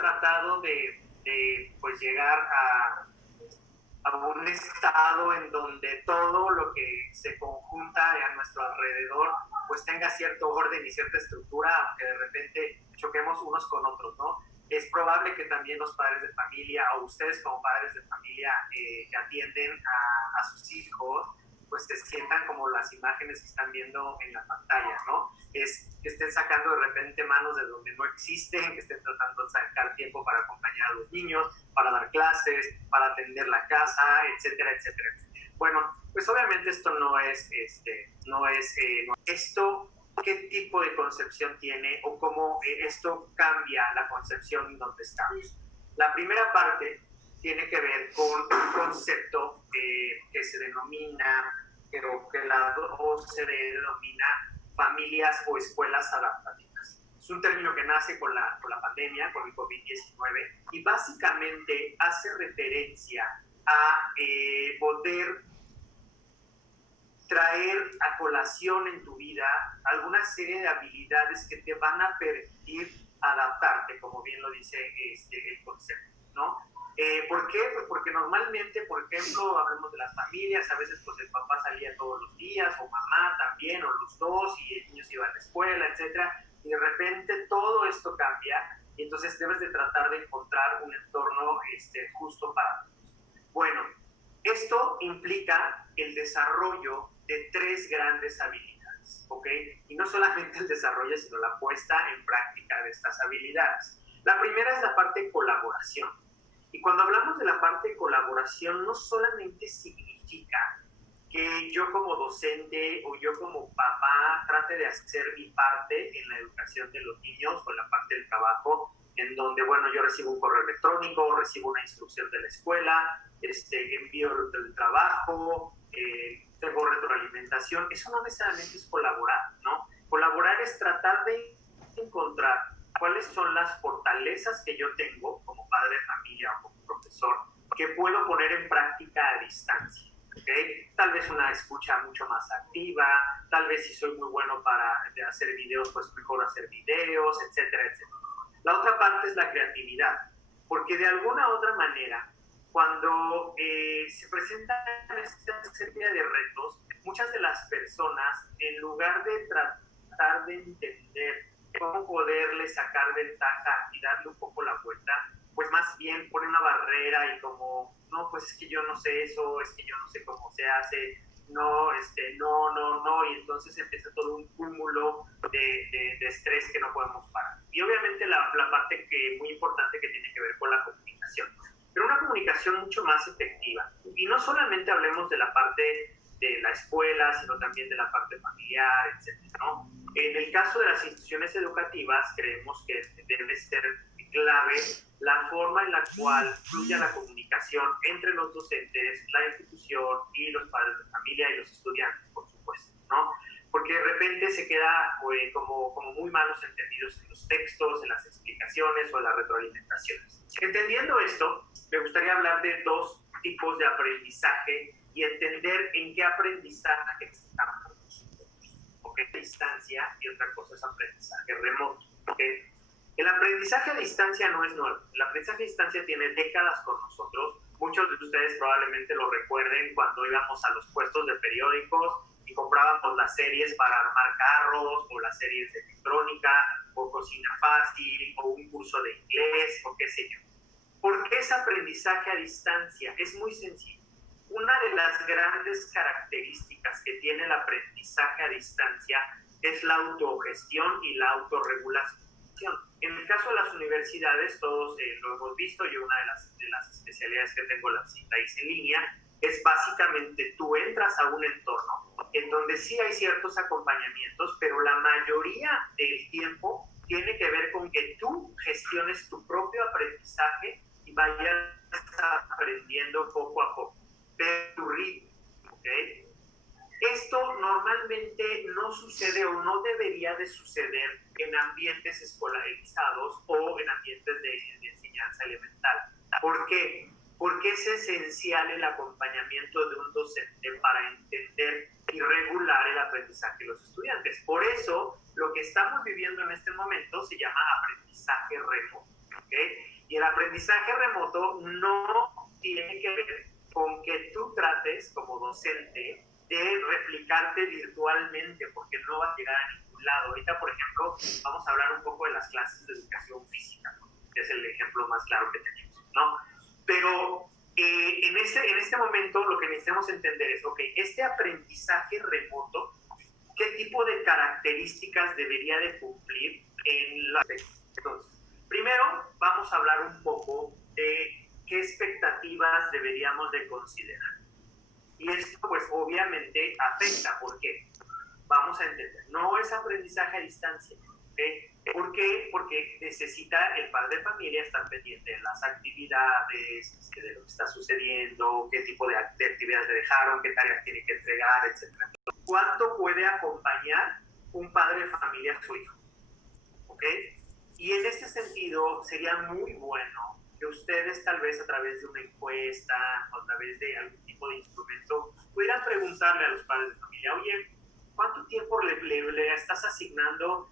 tratado de pues llegar a un estado en donde todo lo que se conjunta a nuestro alrededor pues tenga cierto orden y cierta estructura, aunque de repente choquemos unos con otros, ¿no? Es probable que también los padres de familia o ustedes como padres de familia que atienden a sus hijos pues se sientan como las imágenes que están viendo en la pantalla, ¿no? Es que estén sacando de repente manos de donde no existen, que estén tratando de sacar tiempo para acompañar a los niños, para dar clases, para atender la casa, etcétera, etcétera, etcétera. Bueno, pues obviamente esto esto, ¿qué tipo de concepción tiene o cómo esto cambia la concepción en donde estamos? La primera parte tiene que ver con un concepto que se denomina, pero que la OCDE denomina familias o escuelas adaptativas. Es un término que nace con la pandemia, con el COVID-19, y básicamente hace referencia a poder traer a colación en tu vida alguna serie de habilidades que te van a permitir adaptarte, como bien lo dice el concepto, ¿no? ¿Por qué? Pues porque normalmente, por ejemplo, hablamos de las familias, a veces pues el papá salía todos los días, o mamá también, o los dos, y el niño se iba a la escuela, etcétera, y de repente todo esto cambia, y entonces debes de tratar de encontrar un entorno justo para todos. Bueno, esto implica el desarrollo de 3 grandes habilidades, ¿ok? Y no solamente el desarrollo, sino la puesta en práctica de estas habilidades. La primera es la parte de colaboración. Y cuando hablamos de la parte de colaboración, no solamente significa que yo como docente o yo como papá trate de hacer mi parte en la educación de los niños o en la parte del trabajo, en donde, bueno, yo recibo un correo electrónico, recibo una instrucción de la escuela, envío el trabajo, tengo retroalimentación. Eso no necesariamente es colaborar, ¿no? Colaborar es tratar de encontrar cuáles son las fortalezas que yo tengo como padre de familia o como profesor que puedo poner en práctica a distancia. ¿Okay? Tal vez una escucha mucho más activa, tal vez si soy muy bueno para hacer videos, pues mejor hacer videos, etcétera, etcétera. La otra parte es la creatividad, porque de alguna u otra manera, cuando se presentan esta serie de retos, muchas de las personas, en lugar de tratar de entender cómo poderle sacar ventaja y darle un poco la vuelta, pues más bien pone una barrera y como, no, pues es que yo no sé eso, es que yo no sé cómo se hace, no, y entonces empieza todo un cúmulo de estrés que no podemos parar. Y obviamente la parte muy importante que tiene que ver con la comunicación, pero una comunicación mucho más efectiva. Y no solamente hablemos de la parte de la escuela, sino también de la parte familiar, etcétera, ¿no? En el caso de las instituciones educativas, creemos que debe ser clave la forma en la cual fluya la comunicación entre los docentes, la institución y los padres de familia y los estudiantes, por supuesto, ¿no? Porque de repente se queda como muy malos entendidos en los textos, en las explicaciones o en las retroalimentaciones. Entendiendo esto, me gustaría hablar de 2 tipos de aprendizaje y entender en qué aprendizaje estamos nosotros. ¿Okay? Distancia y otra cosa es aprendizaje remoto. ¿Okay? El aprendizaje a distancia no es nuevo. El aprendizaje a distancia tiene décadas con nosotros. Muchos de ustedes probablemente lo recuerden cuando íbamos a los puestos de periódicos y comprábamos las series para armar carros, o las series de electrónica, o cocina fácil, o un curso de inglés, o qué sé yo. ¿Por qué es aprendizaje a distancia? Es muy sencillo. Una de las grandes características que tiene el aprendizaje a distancia es la autogestión y la autorregulación. En el caso de las universidades, todos lo hemos visto, yo una de las especialidades que tengo la hice en línea, es básicamente tú entras a un entorno en donde sí hay ciertos acompañamientos, pero la mayoría del tiempo tiene que ver con que tú gestiones tu propio aprendizaje y vayas aprendiendo poco a poco, pero tu ritmo, ¿ok? Esto normalmente no sucede o no debería de suceder en ambientes escolarizados o en ambientes de enseñanza elemental. ¿Por qué? Porque es esencial el acompañamiento de un docente para entender y regular el aprendizaje de los estudiantes. Por eso, lo que estamos viviendo en este momento se llama aprendizaje remoto. ¿Okay? aprendizaje remoto no tiene que ver con que tú trates como docente de replicarte virtualmente, porque no va a llegar a ningún lado. Ahorita, por ejemplo, vamos a hablar un poco de las clases de educación física, ¿no? Que es el ejemplo más claro que tenemos, ¿no? Pero en este momento lo que necesitamos entender es, ok, este aprendizaje remoto, ¿qué tipo de características debería de cumplir en la... Entonces, primero vamos a hablar un poco de qué expectativas deberíamos de considerar. Y esto pues obviamente afecta, ¿por qué? Vamos a entender, no es aprendizaje a distancia, ¿okay? ¿Por qué? Porque necesita el padre de familia estar pendiente de las actividades, de lo que está sucediendo, qué tipo de actividades le dejaron, qué tareas tiene que entregar, etc. ¿Cuánto puede acompañar un padre de familia a su hijo? ¿Ok? Y en este sentido sería muy bueno que ustedes tal vez a través de una encuesta o a través de algún tipo de instrumento pudieran preguntarle a los padres de familia, oye, ¿cuánto tiempo le estás asignando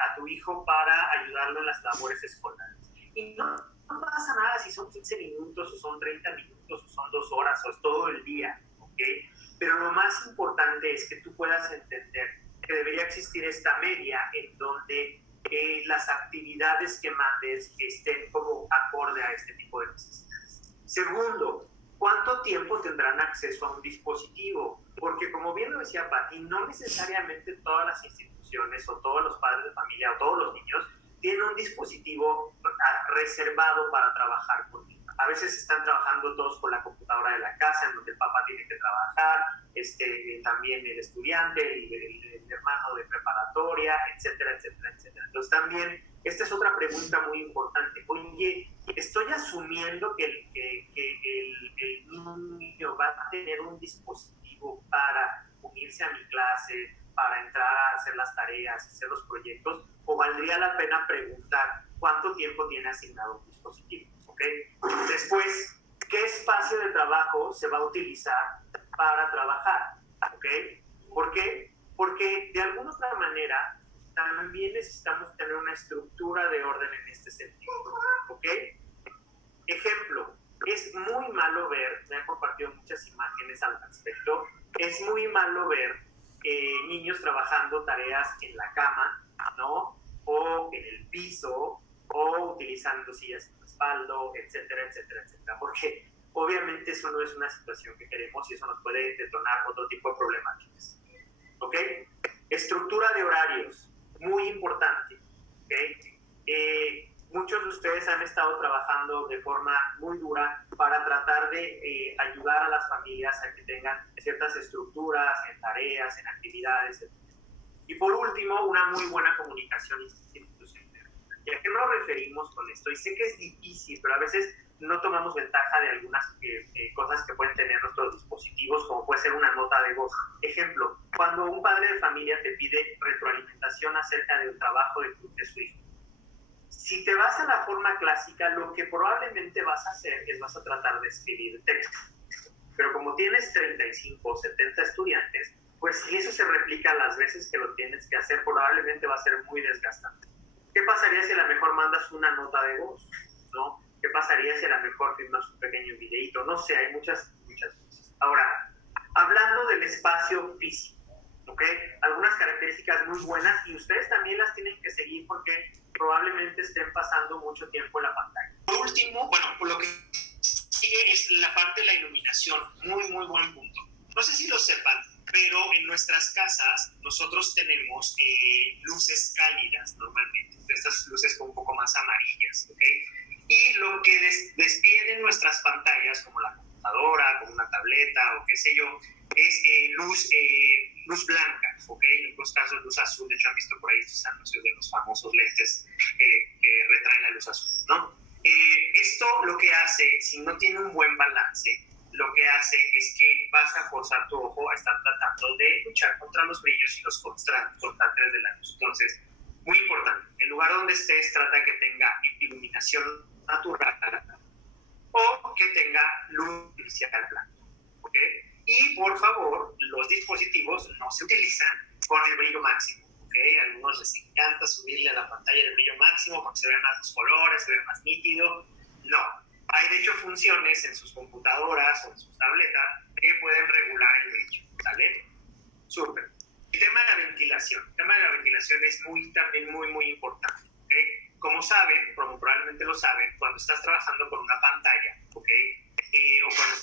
a tu hijo para ayudarlo en las labores escolares? Y no pasa nada si son 15 minutos o son 30 minutos o son 2 horas o es todo el día, ¿ok? Pero lo más importante es que tú puedas entender que debería existir esta media en donde las actividades que mandes estén como acorde a este tipo de necesidades. Segundo, ¿cuánto tiempo tendrán acceso a un dispositivo? Porque como bien lo decía Pati, no necesariamente todas las instituciones o todos los padres de familia o todos los niños tienen un dispositivo reservado para trabajar con ellos. A veces están trabajando todos con la computadora de la casa, en donde el papá tiene que trabajar, también el estudiante, el hermano de preparatoria, etcétera, etcétera, etcétera. Entonces también, esta es otra pregunta muy importante. Oye, estoy asumiendo que el niño va a tener un dispositivo para unirse a mi clase, para entrar a hacer las tareas, hacer los proyectos, o valdría la pena preguntar cuánto tiempo tiene asignado un dispositivo, ¿ok? Después, ¿qué espacio de trabajo se va a utilizar para trabajar? ¿Ok? ¿Por qué? Porque de alguna otra manera también necesitamos tener una estructura de orden en este sentido, ¿ok? Ejemplo, es muy malo ver, me han compartido muchas imágenes al respecto, es muy malo ver niños trabajando tareas en la cama, ¿no? O en el piso, o utilizando sillas de respaldo, etcétera, etcétera, etcétera, porque obviamente eso no es una situación que queremos y eso nos puede detonar otro tipo de problemáticas, ¿ok? Estructura de horarios, muy importante, ¿ok? Muchos de ustedes han estado trabajando de forma muy dura para tratar de ayudar a las familias a que tengan ciertas estructuras en tareas, en actividades, etc. Y por último, una muy buena comunicación institucional. ¿Y a qué nos referimos con esto? Y sé que es difícil, pero a veces no tomamos ventaja de algunas cosas que pueden tener nuestros dispositivos, como puede ser una nota de voz. Ejemplo, cuando un padre de familia te pide retroalimentación acerca del trabajo de su hijo, si te vas a la forma clásica, lo que probablemente vas a hacer es vas a tratar de escribir texto. Pero como tienes 35 o 70 estudiantes, pues si eso se replica las veces que lo tienes que hacer, probablemente va a ser muy desgastante. ¿Qué pasaría si a lo mejor mandas una nota de voz? ¿No? ¿Qué pasaría si a lo mejor firmas un pequeño videíto? No sé, hay muchas cosas. Ahora, hablando del espacio físico, ¿ok? Algunas características muy buenas y ustedes también las tienen que seguir porque probablemente estén pasando mucho tiempo en la pantalla. Por último, bueno, lo que sigue es la parte de la iluminación. Muy, muy buen punto. No sé si lo sepan, pero en nuestras casas nosotros tenemos luces cálidas normalmente. Estas luces un poco más amarillas, ¿ok? Y lo que despiden nuestras pantallas, como la computadora, como una tableta o qué sé yo, es luz blanca, ¿ok? En otros casos luz azul. De hecho, han visto por ahí estos anuncios de los famosos lentes que retraen la luz azul, ¿no? Esto lo que hace, si no tiene un buen balance, lo que hace es que vas a forzar tu ojo a estar tratando de luchar contra los brillos y los contrastes de la luz. Entonces, muy importante, el lugar donde estés trata que tenga iluminación natural o que tenga luz artificial blanca, ¿ok? Y por favor, los dispositivos no se utilizan con el brillo máximo, ¿ok? A algunos les encanta subirle a la pantalla el brillo máximo porque se ven más los colores, se ve más nítido. No. Hay de hecho funciones en sus computadoras o en sus tabletas que pueden regular el brillo, ¿sale? Súper. El tema de la ventilación. El tema de la ventilación es también muy importante, ¿ok? Como saben, como probablemente lo saben, cuando estás trabajando con una pantalla, ¿ok? O cuando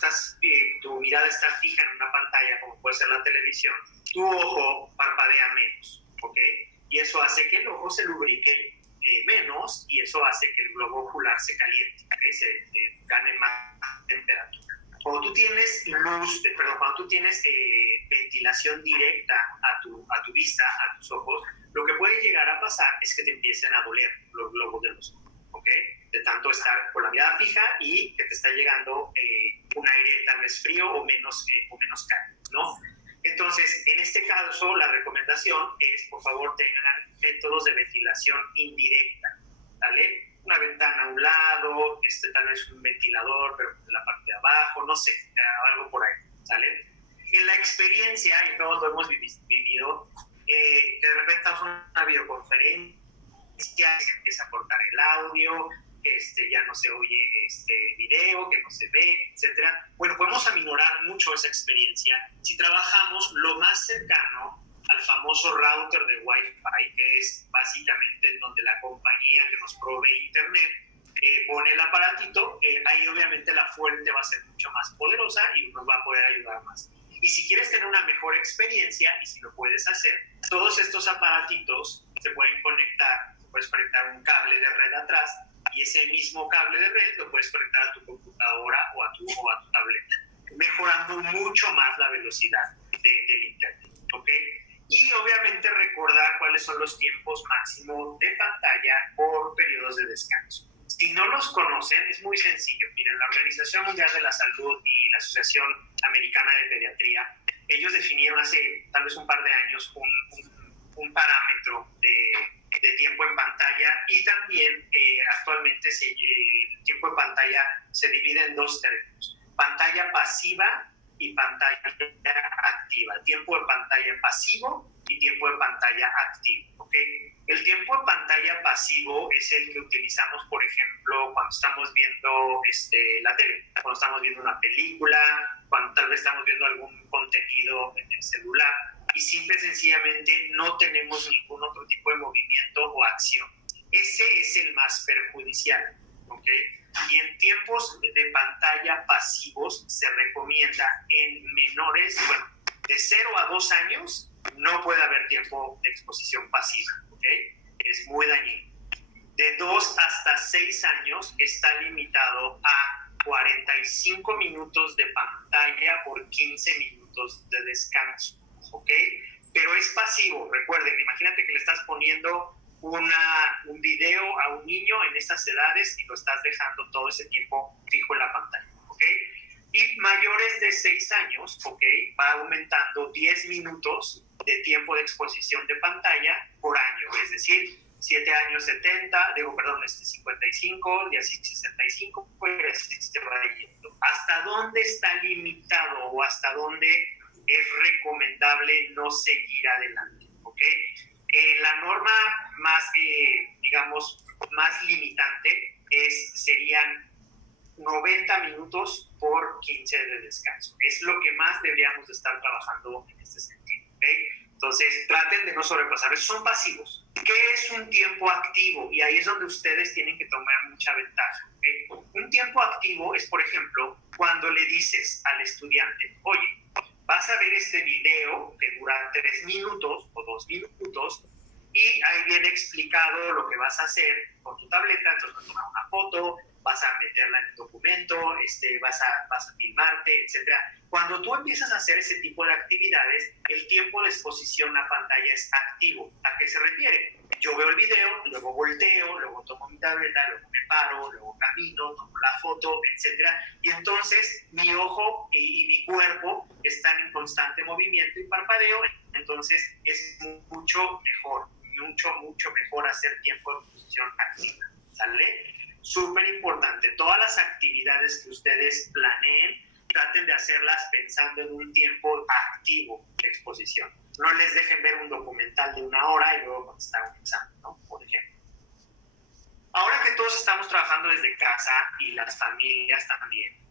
tu mirada está fija en una pantalla, como puede ser la televisión, tu ojo parpadea menos, ¿ok? Y eso hace que el ojo se lubrique menos, y eso hace que el globo ocular se caliente, ¿okay? Se gane más temperatura. Cuando tú tienes cuando tú tienes ventilación directa a tu vista, a tus ojos, lo que puede llegar a pasar es que te empiecen a doler los globos de los ojos, ¿ok? De tanto estar con la mirada fija y que te está llegando un aire tal vez frío o menos cálido, ¿no? Entonces, en este caso, la recomendación es, por favor, tengan métodos de ventilación indirecta, ¿vale? Una ventana a un lado, tal vez un ventilador, pero de la parte de abajo, no sé, algo por ahí, ¿sale? En la experiencia, y todos lo hemos vivido, que de repente estamos en una videoconferencia, se empieza a cortar el audio, ya no se oye video, que no se ve, etcétera. Bueno, podemos aminorar mucho esa experiencia si trabajamos lo más cercano al famoso router de Wi-Fi, que es básicamente donde la compañía que nos provee internet pone el aparatito. Ahí obviamente la fuente va a ser mucho más poderosa y nos va a poder ayudar más. Y si quieres tener una mejor experiencia, y si lo puedes hacer, todos estos aparatitos se pueden conectar. Puedes conectar un cable de red atrás, y ese mismo cable de red lo puedes conectar a tu computadora o a tu tableta, mejorando mucho más la velocidad del internet, ¿ok? Y obviamente recordar cuáles son los tiempos máximos de pantalla por periodos de descanso. Si no los conocen, es muy sencillo. Miren, la Organización Mundial de la Salud y la Asociación Americana de Pediatría, ellos definieron hace tal vez un par de años un parámetro de tiempo en pantalla, y también actualmente el tiempo en pantalla se divide en dos términos: pantalla pasiva y pantalla activa. Tiempo de pantalla pasivo y tiempo de pantalla activo, ¿ok? El tiempo de pantalla pasivo es el que utilizamos, por ejemplo, cuando estamos viendo la tele, cuando estamos viendo una película, cuando tal vez estamos viendo algún contenido en el celular, y simple y sencillamente no tenemos ningún otro tipo de movimiento o acción. Ese es el más perjudicial, ¿ok? Y en tiempos de pantalla pasivos se recomienda en menores, bueno, de 0 a 2 años no puede haber tiempo de exposición pasiva, ¿ok? Es muy dañino. De 2 hasta 6 años está limitado a 45 minutos de pantalla por 15 minutos de descanso, ¿ok? Pero es pasivo. Recuerden, imagínate que le estás poniendo un video a un niño en estas edades y lo estás dejando todo ese tiempo fijo en la pantalla, ¿ok? Y mayores de 6 años, ¿ok?, va aumentando 10 minutos de tiempo de exposición de pantalla por año. Es decir, 7 años 55, y así 65, pues se va yendo. ¿Hasta dónde está limitado o hasta dónde es recomendable no seguir adelante? ¿Ok? La norma más, digamos, más limitante serían 90 minutos por 15 de descanso. Es lo que más deberíamos de estar trabajando en este sentido, ¿ok? Entonces, traten de no sobrepasar. Esos son pasivos. ¿Qué es un tiempo activo? Y ahí es donde ustedes tienen que tomar mucha ventaja, ¿ok? Un tiempo activo es, por ejemplo, cuando le dices al estudiante: oye, vas a ver este video que dura 3 minutos o 2 minutos, y ahí viene explicado lo que vas a hacer con tu tableta. Entonces vas a tomar una foto, vas a meterla en el documento, vas a filmarte, etc. Cuando tú empiezas a hacer ese tipo de actividades, el tiempo de exposición a pantalla es activo. ¿A qué se refiere? Yo veo el video, luego volteo, luego tomo mi tableta, luego me paro, luego camino, tomo la foto, etc. Y entonces mi ojo y mi cuerpo están en constante movimiento y parpadeo. Entonces es mucho mejor hacer tiempo de exposición activa, ¿sale? Súper importante. Todas las actividades que ustedes planeen, traten de hacerlas pensando en un tiempo activo de exposición. No les dejen ver un documental de 1 hora y luego contestar un examen, ¿no? Por ejemplo. Ahora que todos estamos trabajando desde casa y las familias también,